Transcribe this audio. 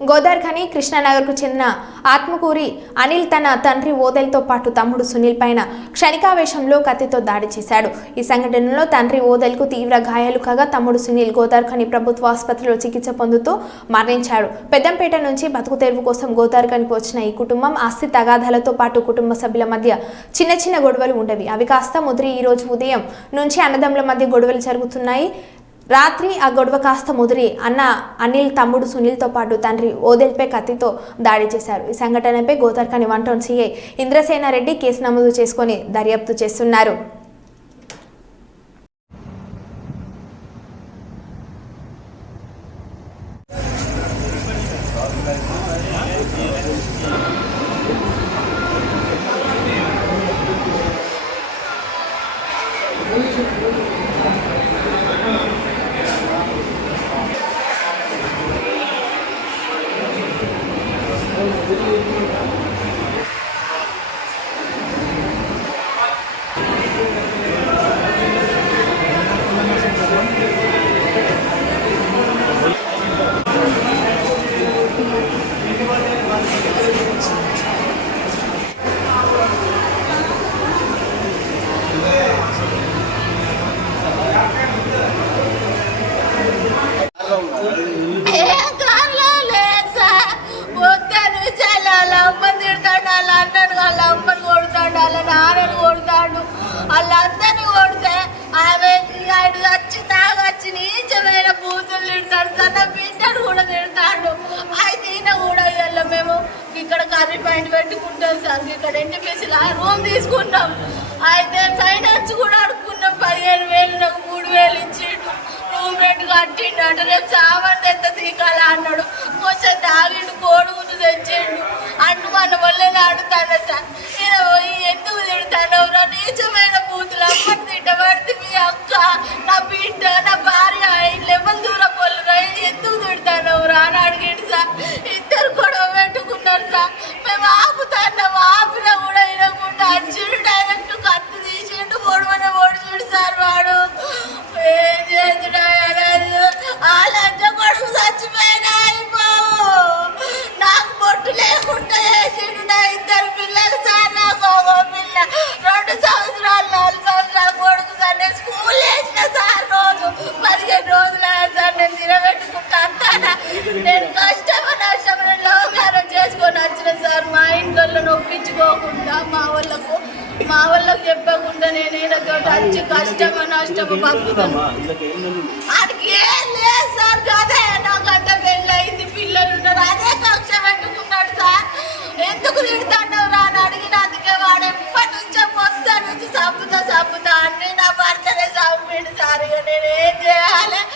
గోదార్ఖని కృష్ణానగర్కు చెందిన ఆత్మకూరి అనిల్ తన తండ్రి ఓదెల్తో పాటు తమ్ముడు సునీల్ పైన క్షణికావేశంలో కత్తితో దాడి చేశాడు. ఈ సంఘటనలో తండ్రి ఓదెల్కు తీవ్ర గాయాలు కాగా తమ్ముడు సునీల్ గోదార్ఖని ప్రభుత్వ ఆసుపత్రిలో చికిత్స పొందుతూ మరణించాడు. పెద్దంపేట నుంచి బతుకు తెరువు కోసం గోదార్ఖనికి వచ్చిన ఈ కుటుంబం ఆస్తి తగాదాలతో పాటు కుటుంబ సభ్యుల మధ్య చిన్న చిన్న గొడవలు ఉండేవి. అవి కాస్త ముదిరి ఈ రోజు ఉదయం నుంచి అన్నదమ్ముల మధ్య గొడవలు జరుగుతున్నాయి. రాత్రి ఆ గొడవ కాస్త ముదిరి అన్న అనిల్ తమ్ముడు సునీల్తో పాటు తండ్రి ఓదెల్పై కత్తితో దాడి చేశారు. ఈ సంఘటనపై గోతర్కాని one town CI Indrasena Reddy case నమోదు చేసుకొని దర్యాప్తు చేస్తున్నారు. ఏం కర్రీ పాయింట్ పెట్టుకుంటాం సార్. ఇక్కడ ఎన్టీపీసీలో రూమ్ తీసుకున్నాం అయితే ఫైనాన్స్ కూడా నేను కష్టమైన కష్టమైన లవ్ మ్యారేజ్ చేసుకొని వచ్చిన సార్ మా ఇంట్లో నొప్పించుకోకుండా మా వాళ్ళకు మా వాళ్ళకు చెప్పకుండా నేను ఏదో వచ్చి కష్టమో నష్టమో పంపుతాను వాడికి ఏం లేదు సార్ కాదు